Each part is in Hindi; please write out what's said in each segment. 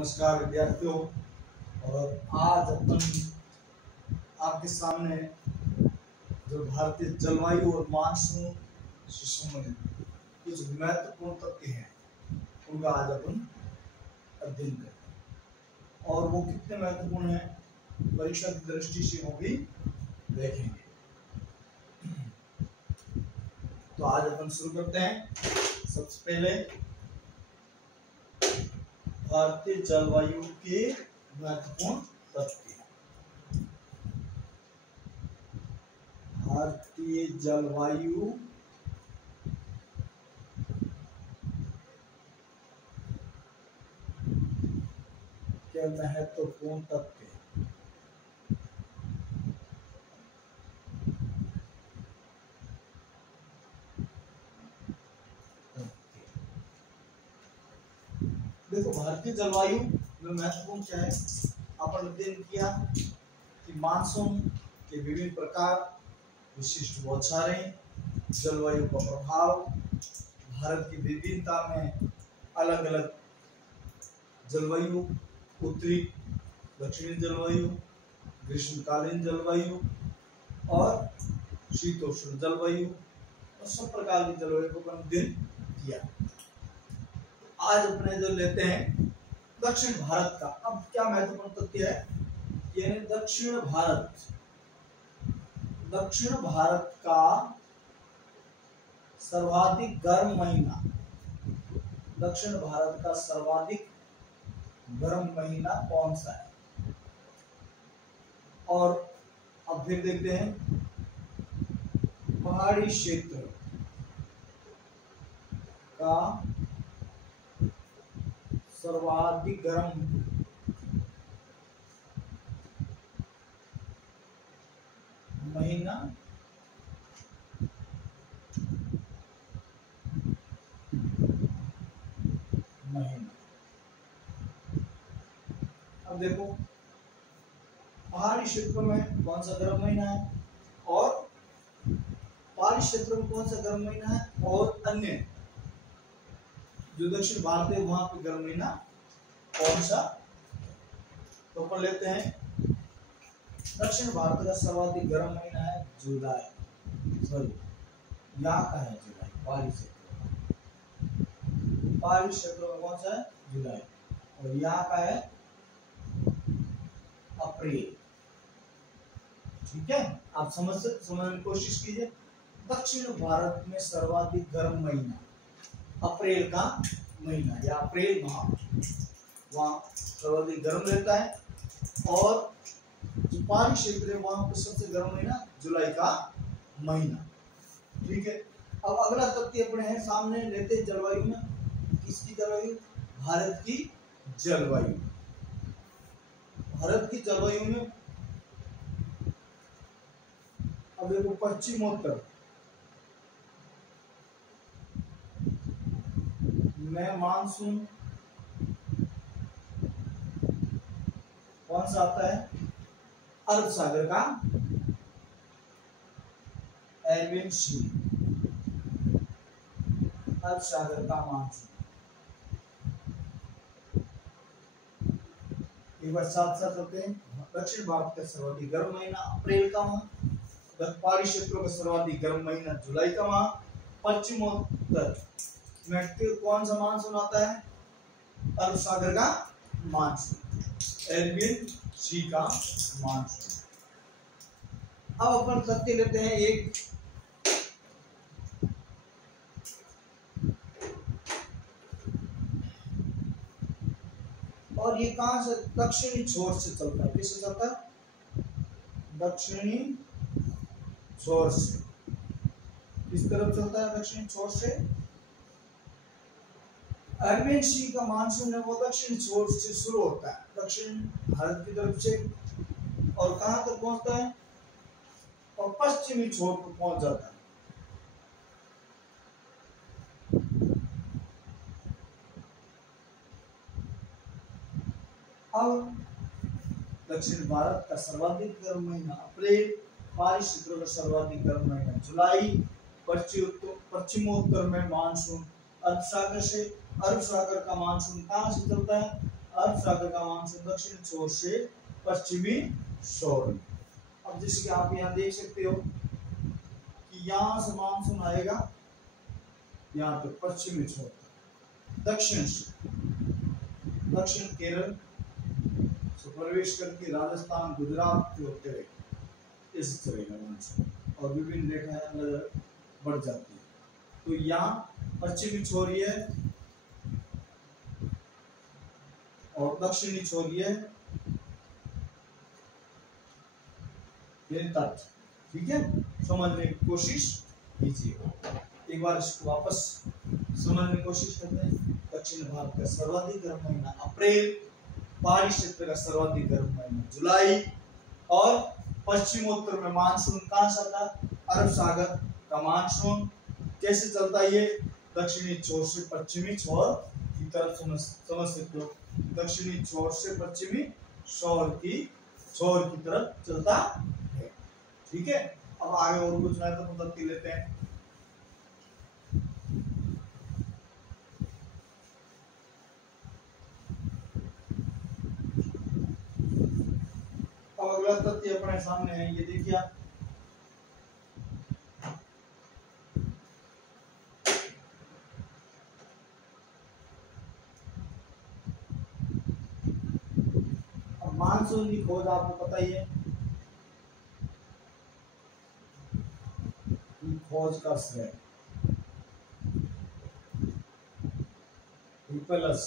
नमस्कार विद्यार्थियों। और आज अपन आपके सामने जो भारतीय जलवायु और मानसून से संबंधित कुछ महत्वपूर्ण तथ्य हैं उनका आज अपन अध्ययन करते हैं और वो कितने महत्वपूर्ण हैं परीक्षा की दृष्टि से वो भी देखेंगे। तो आज अपन शुरू करते हैं। सबसे पहले भारतीय जलवायु के महत्वपूर्ण तथ्य। भारतीय जलवायु के महत्वपूर्ण तथ्य। देखो, भारतीय जलवायु में महत्वपूर्ण क्या है, अपन अध्ययन किया कि मानसून के विभिन्न प्रकार, विशिष्ट बौछारें, जलवायु का प्रभाव, भारत की विभिन्नता में अलग अलग जलवायु, उत्तरी दक्षिणी जलवायु, ग्रीष्मकालीन जलवायु और शीतोष्ण जलवायु और सब प्रकार की जलवायु को अपन अध्ययन किया। आज अपने जो लेते हैं दक्षिण भारत का। अब क्या महत्वपूर्ण तथ्य है, यानी दक्षिण भारत का सर्वाधिक गर्म महीना, दक्षिण भारत का सर्वाधिक गर्म महीना कौन सा है। और अब फिर देखते हैं पहाड़ी क्षेत्र का सर्वाधिक गर्म महीना अब देखो पहाड़ी क्षेत्र में कौन सा गर्म महीना है और पहाड़ी क्षेत्र में कौन सा गर्म महीना है और अन्य जो दक्षिण भारत है वहां पे गर्म महीना कौन सा। तो अपन लेते हैं दक्षिण भारत का सर्वाधिक गर्म महीना है जुलाई, सॉरी यहाँ का है जुलाई, पहाड़ी क्षेत्र में कौन सा है जुलाई, और यहाँ का है अप्रैल। ठीक है, आप समझने की कोशिश कीजिए। दक्षिण भारत में सर्वाधिक गर्म महीना अप्रैल का महीना या अप्रैल माह, वहाँ सर्वाधिक गर्म रहता है, और जो पहाड़ी क्षेत्र है वहां पर सबसे गर्म महीना जुलाई का महीना। ठीक है, अब अगला तथ्य अपने हैं सामने लेते जलवायु में। किसकी जलवायु, भारत की जलवायु। भारत की जलवायु में अब देखो पश्चिमोत्तर में मानसून कौन सा आता है, अरब सागर का एल्विन सी, अरब सागर का मानसून। एक बार साथ साथ होते हैं। दक्षिण भारत का सर्वाधिक गर्म महीना अप्रैल का माह, पहाड़ी क्षेत्रों का सर्वाधिक गर्म महीना जुलाई का माह, पश्चिमोत्तर में कौन सा मानसून आता है, अरब सागर का मानसून, एल्विन सी का मानसून। अब अपन तथ्य लेते हैं एक, और ये कहां से, दक्षिणी छोर से चलता है। किससे चलता है, दक्षिणी छोर से। किस तरफ चलता है, दक्षिणी छोर से। एल्विन सी का मानसून है वो दक्षिण छोर से शुरू होता है, दक्षिण भारत की तरफ से, और कहां तक पहुंचता है, और पश्चिमी छोर पर पहुंच जाता है। अब दक्षिण भारत का सर्वाधिक गर्म महीना अप्रैल, पहाड़ी क्षेत्रों का सर्वाधिक गर्म महीना जुलाई, पश्चिमोत्तर में मानसून अरब सागर से, अरब सागर का मानसून कहां से चलता है, अरब सागर का मानसून दक्षिण छोर से पश्चिमी छोर। अब जैसे कि आप यहाँ देख सकते हो कि यहाँ से मानसून आएगा यहाँ पे पश्चिमी छोर, दक्षिण केरल से प्रवेश करके राजस्थान गुजरात के होते हुए इस चलेगा मानसून और विभिन्न रेखाएं अलग बढ़ जाती है। तो यहाँ पश्चिमी छोर ये और दक्षिणी छोर ये तट। ठीक है, समझने की कोशिश कीजिए। एक बार इसको वापस समझने की कोशिश करते हैं। दक्षिण भारत का सर्वाधिक गर्म महीना अप्रैल, पहाड़ी क्षेत्र का सर्वाधिक गर्म महीना जुलाई, और पश्चिमोत्तर में मानसून कहाँ से आता है? अरब सागर का मानसून कैसे चलता है? ये दक्षिणी छोर से पश्चिमी छोर की तरफ समझ सकते हो। दक्षिणी छोर से पश्चिमी छोर की तरफ चलता है। ठीक है, अब आगे और कुछ महत्वपूर्ण तथ्य लेते हैं। अब अगला तथ्य अपने सामने है, ये देखिए आप। मानसून की खोज आपको पता ही है, खोज का श्रेय प्लस।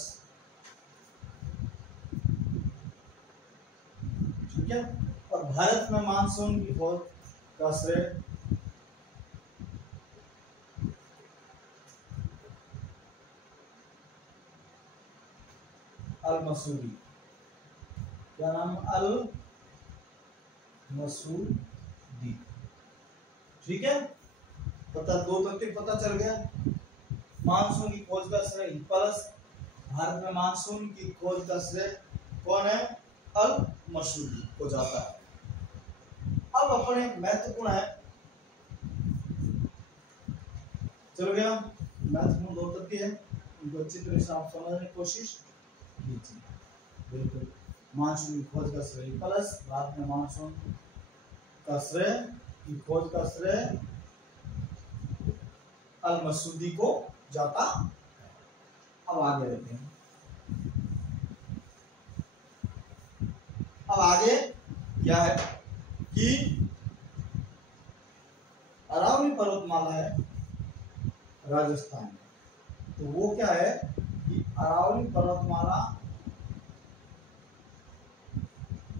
ठीक है, और भारत में मानसून की खोज का श्रेय अल मसूरी। क्या नाम? अल मसूदी। ठीक है, पता, दो तथ्य पता चल गया। मानसून की खोज का श्रेय प्लस, भारत में मानसून की खोज का श्रेय कौन है? अल मसूदी को जाता है। अब अपने महत्वपूर्ण है, चल गया महत्वपूर्ण दो तथ्य है, उनको अच्छी तरह से आप समझने की कोशिश कीजिए। बिल्कुल, मानसून की खोज का श्रेय प्लस, भारत में मानसून का श्रेय की खोज का श्रेय अल मसूदी को जाता है। अब आगे रहते हैं। अब आगे क्या है कि अरावली पर्वतमाला है राजस्थान में, तो वो क्या है कि अरावली पर्वतमाला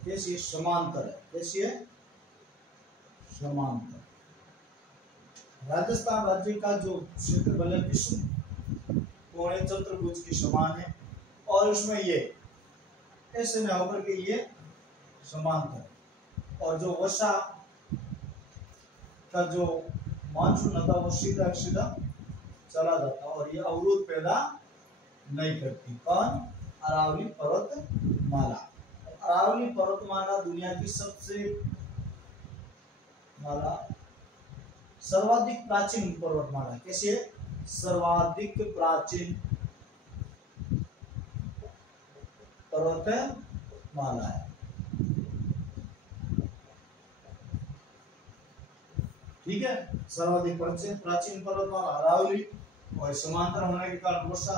कैसी? समांतर है। कैसी है? समांतर। राजस्थान राज्य का जो क्षेत्रफल है विश्व कोणे चतुर्भुज के समान है, और उसमें ये ऐसे न होकर के ये समांतर, और जो वर्षा का जो मानसून होता वो सीधा सीधा चला जाता और ये अवरोध पैदा नहीं करती। कौन? अरावली पर्वतमाला। अरावली पर्वतमाला दुनिया की सर्वाधिक प्राचीन पर्वतमाला। कैसी है? सर्वाधिक प्राचीन पर्वतमाला है। ठीक है, सर्वाधिक प्राचीन पर्वतमाला अरावली, और समांतर होने के कारण वर्षा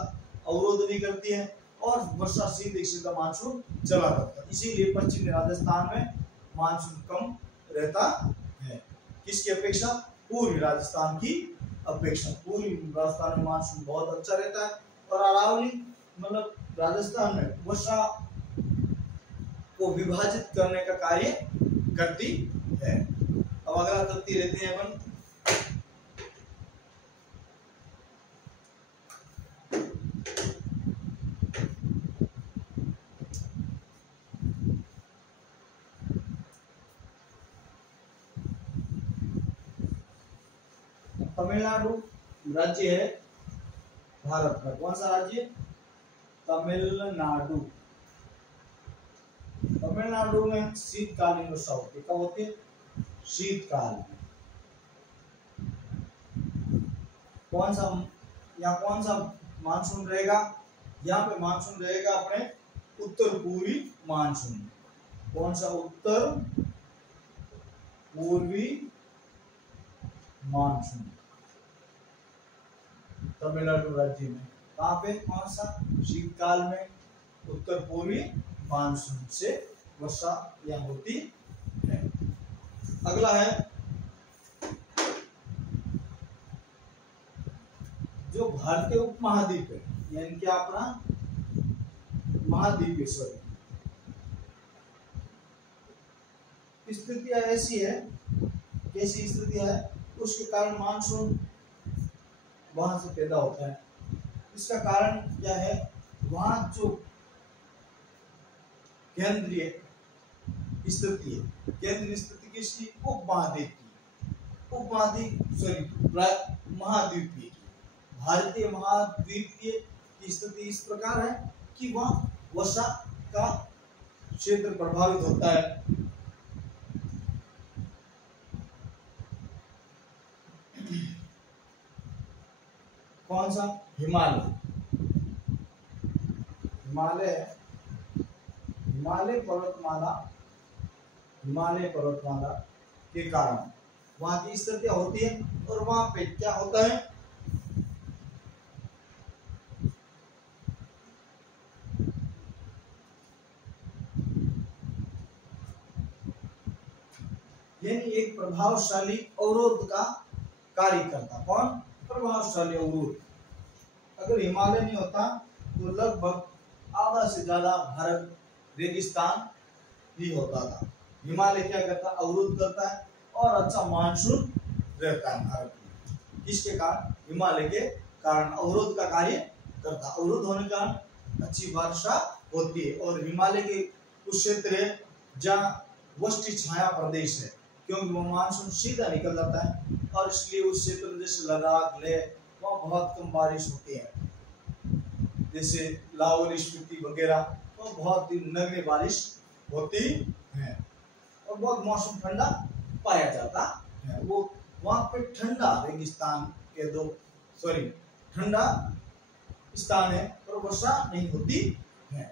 अवरोध नहीं करती है और वर्षा सीधे सीधा मानसून चला जाता है। इसीलिए पश्चिमी राजस्थान में मानसून कम रहता है। किसकी अपेक्षा? पूर्वी राजस्थान की अपेक्षा। पूर्वी राजस्थान में मानसून बहुत अच्छा रहता है, और अरावली मतलब राजस्थान में वर्षा को विभाजित करने का कार्य करती है। अब अगला तथ्य लेते हैं अपन। तमिलनाडु राज्य है भारत का। कौन सा राज्य? तमिलनाडु। तमिलनाडु में शीतकालीन वर्षा होती है। कब होती है? शीतकाल में। कौन सा, यहाँ कौन सा मानसून रहेगा? यहाँ पे मानसून रहेगा अपने उत्तर पूर्वी मानसून। कौन सा? उत्तर पूर्वी मानसून तमिलनाडु राज्य में। कहाँ पे? कौन सा? शीतकाल में उत्तर पूर्वी मानसून से वर्षा यहाँ होती है। अगला है जो भारतीय उपमहाद्वीप है, यानी कि अपना महाद्वीप स्थितियां ऐसी है, कैसी स्थितियां है, उसके कारण मानसून वहां से पैदा होता है। इसका कारण क्या है? वहां जो केंद्रीय स्थिति है, केंद्रीय स्थिति किसकी? उपमहाद्वीप की, महाद्वीपीय की। भारतीय महाद्वीपीय की स्थिति इस प्रकार है कि वहाँ वर्षा का क्षेत्र प्रभावित होता है। कौन सा? हिमालय। हिमालय पर्वतमाला के कारण वहां की स्थितियां होती है। और वहां पे क्या होता है? यानी एक प्रभावशाली अवरोध का कार्य करता। कौन? प्रभावशाली अवरोध। अगर हिमालय नहीं होता तो लगभग आधा से ज्यादा भारत रेगिस्तान ही होता था। हिमालय क्या करता? अवरोध करता है और अच्छा मानसून रहता है भारत में। किसके कारण? हिमालय के कारण अवरोध का कार्य करता। अवरोध होने का अच्छी वर्षा होती है। और हिमालय के उस क्षेत्र है जहाँ वृष्टि छाया प्रदेश है, क्योंकि वो मानसून सीधा निकल जाता है। और इसलिए उस क्षेत्र में जैसे लद्दाख, लेह, वहाँ बहुत कम बारिश होती है। जैसे लाहौल स्पीति वगैरह तो बहुत ही नगण्य बारिश होती है और बहुत मौसम ठंडा पाया जाता है। वो वहाँ पे ठंडा रेगिस्तान के ठंडा स्थान है और वर्षा नहीं होती है।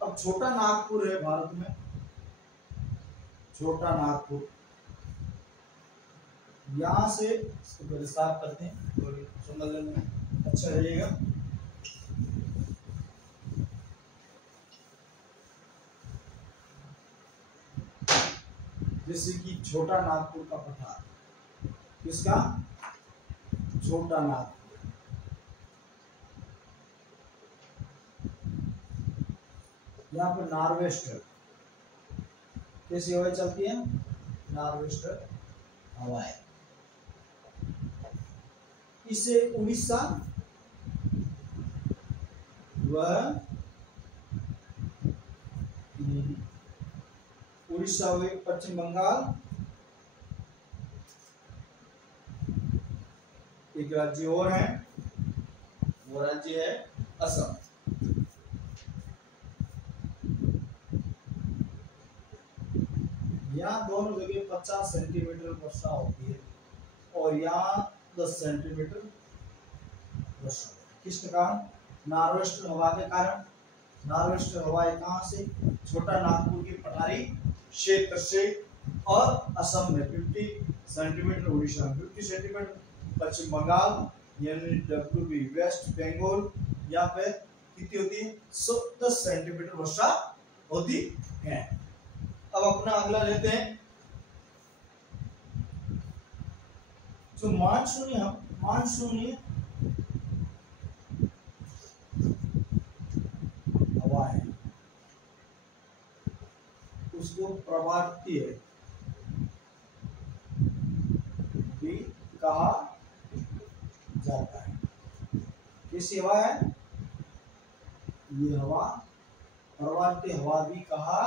अब छोटा नागपुर है भारत में। छोटा नागपुर, यहाँ से इसको पहले साफ करते हैं और समझने में अच्छा रहेगा। जैसे कि छोटा नागपुर का पठार, किसका? छोटा नागपुर। यहाँ पर नॉर्वेस्टर, कैसी हवाएं चलती है? नॉर्वेस्टर हवाएं। इसे उड़ीसा हुए पश्चिम बंगाल, एक राज्य और है, वो राज्य है असम। यहाँ दोनों जगह 50 सेंटीमीटर वर्षा होती है और यहाँ 10 सेंटीमीटर वर्षा। किसके कारण? नॉर्वेस्टर हवा के कारण। नॉर्वेस्टर हवाएं कहाँ से? छोटा नागपुर के पठारी क्षेत्र से और असम में 50 सेंटीमीटर, उड़ीसा में 50 सेंटीमीटर, पश्चिम बंगाल यानी WB वेस्ट बंगाल यहाँ पे कितनी होती है? 10 सेंटीमीटर वर्षा होती है। अब अपना अगला लेते हैं जो मानसूनी हवा है, उसको प्रवार्तीय भी कहा जाता है। कैसी हवा है ये? हवा प्रवार्तीय हवा भी कहा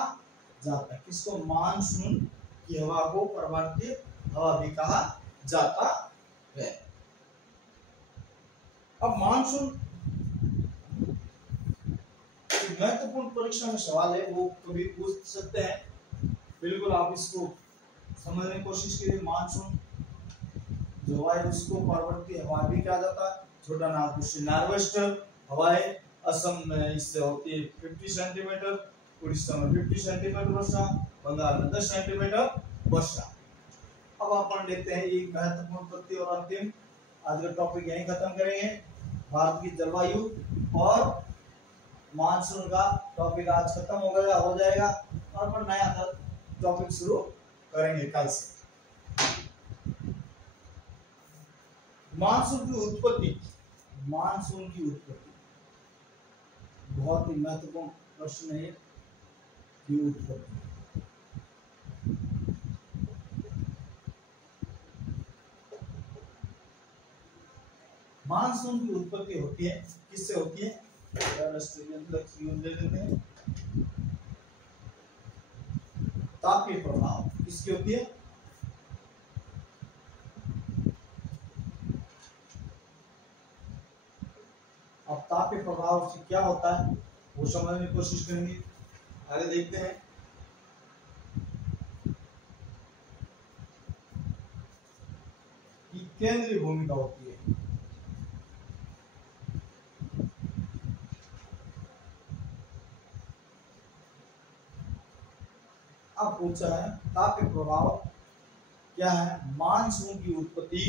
जाता है। किसको? मानसून की हवा को प्रवार्तीय हवा भी कहा जाता है। अब मानसून महत्वपूर्ण परीक्षा में सवाल है, वो कभी पूछ सकते हैं। बिल्कुल आप इसको समझने की कोशिश कीजिए। मानसून जो हवा है उसको पार्वतीय हवा भी कहा जाता है। छोटा नागपुर नॉर्वेस्टर हवाएं असम में इससे होती है 50 सेंटीमीटर, उड़ीसा में 50 सेंटीमीटर वर्षा, बंगाल में 10 सेंटीमीटर वर्षा। अब अपन लेते हैं एक महत्वपूर्ण तथ्य और अंतिम, आज का टॉपिक यहीं खत्म करेंगे। भारत की जलवायु और मानसून का टॉपिक आज खत्म हो जाएगा और अपन नया टॉपिक शुरू करेंगे कल से। मानसून की उत्पत्ति, मानसून की उत्पत्ति बहुत ही महत्वपूर्ण प्रश्न है कि उत्पत्ति। मानसून की उत्पत्ति होती है, किससे होती है? ले लेते हैं। तापीय प्रभाव किसकी होती है? अब तापीय प्रभाव से क्या होता है वो समझने की कोशिश करेंगे। आगे देखते हैं। कि केंद्रीय भूमिका होती है। अब पूछा है तापीय प्रभाव क्या है? मानसून की उत्पत्ति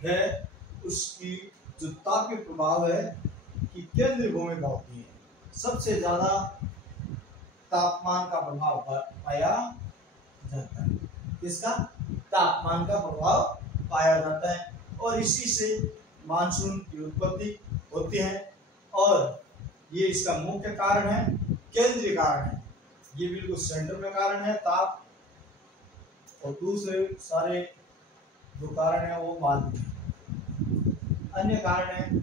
है उसकी जो तापीय प्रभाव है कि केंद्रीय भूमिका होती है। सबसे ज्यादा तापमान का प्रभाव पाया जाता है। इसका तापमान का प्रभाव पाया जाता है और इसी से मानसून की उत्पत्ति होती है। और ये इसका मुख्य कारण है, केंद्रीय कारण है, ये बिल्कुल सेंटर में कारण है ताप, और दूसरे सारे जो कारण है वो बाद में। अन्य कारण है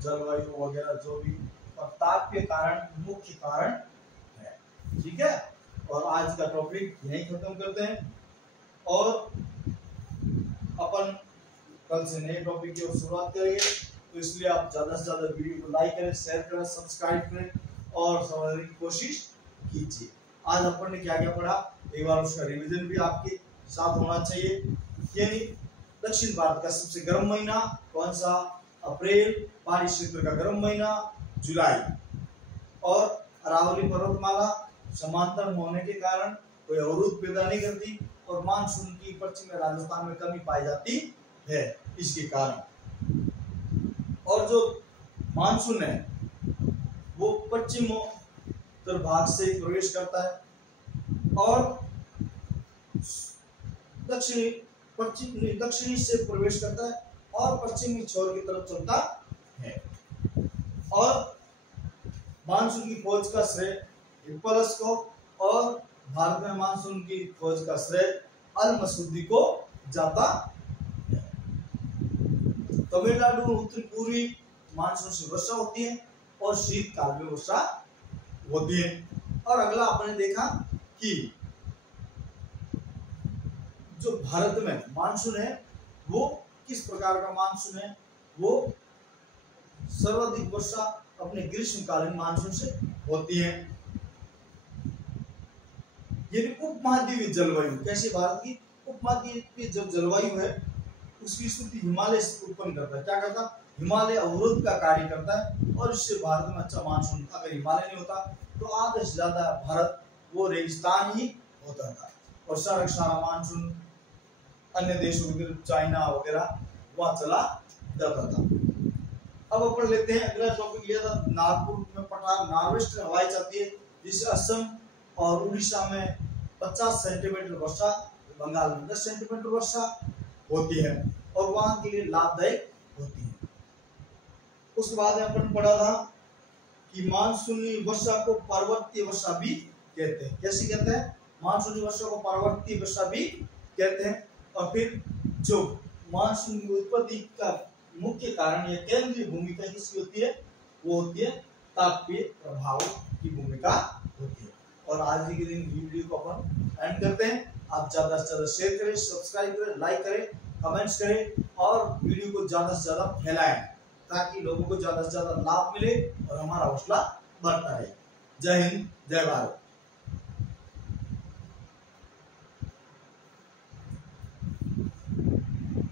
जलवायु वगैरह जो भी, और ताप के कारण मुख्य कारण है। ठीक है, और आज का टॉपिक यहीं खत्म करते हैं और अपन कल से नए टॉपिक की शुरुआत करेंगे। तो इसलिए आप ज्यादा से ज्यादा वीडियो को लाइक करें, शेयर करें, सब्सक्राइब करें और समझने की कोशिश कीजिए। आज अपन ने क्या क्या पढ़ा, एक बार उसका रिवीजन भी आपके साथ होना चाहिए। यानी दक्षिण भारत का सबसे गर्म महीना कौन सा? अप्रैल। पहाड़ी क्षेत्र का गर्म महीना जुलाई। और अरावली पर्वतमाला समांतर होने के कारण कोई अवरोध पैदा नहीं करती और मानसून की पश्चिमी राजस्थान में कमी पाई जाती है इसके कारण। और जो मानसून है वो पश्चिम उत्तर भाग से प्रवेश करता है और दक्षिणी से प्रवेश करता है और पश्चिमी छोर की तरफ चलता है। और मानसून की खोज का श्रेय हिप्पलस को और भारत में मानसून की खोज का श्रेय अल मसूदी को जाता है। तमिलनाडु में उत्तरी पूर्वी मानसून से वर्षा होती है और शीतकाल में वर्षा होती है। और अगला आपने देखा कि जो भारत में मानसून है वो किस प्रकार का मानसून है, वो सर्वाधिक वर्षा अपने ग्रीष्मकालीन मानसून से होती है। यदि उपमहाद्वीपीय जलवायु, कैसे भारत की उपमहाद्वीपीय जो जलवायु है उसकी स्थिति हिमालय से उत्पन्न करता है। क्या करता? हिमालय अवरोध का कार्य करता है और इससे भारत में अच्छा मानसून, अगर हिमालय नहीं होता तो आधे से ज्यादा भारत वो रेगिस्तान ही होता था और सारा मानसून अन्य देशों की चाइना वगैरह वहां चला जाता था। अब अपन लेते हैं अगला टॉपिक, लिया था नागपुर में पठार नॉर्वेस्टर हवाएं चलती है जिससे असम और उड़ीसा में 50 सेंटीमीटर वर्षा, बंगाल में 10 सेंटीमीटर वर्षा होती है और वहां के लिए लाभदायक होती है। उसके बाद अपन पढ़ा था कि मानसूनी वर्षा को पर्वतीय वर्षा भी कहते हैं। कैसे कहते हैं? मानसूनी वर्षा को पर्वतीय वर्षा भी कहते हैं। और फिर जो मानसून की उत्पत्ति का मुख्य कारण या केंद्रीय भूमिका किसकी होती है? वो होती है तापीय प्रभाव की भूमिका होती है। और आज के दिन वीडियो को अपन एंड करते हैं। आप ज्यादा से ज्यादा शेयर करें, सब्सक्राइब करें, लाइक करें, कमेंट्स करें और वीडियो को ज्यादा से ज्यादा फैलाएं ताकि लोगों को ज्यादा से ज्यादा लाभ मिले और हमारा हौसला बढ़ता रहे। जय हिंद, जय भारत।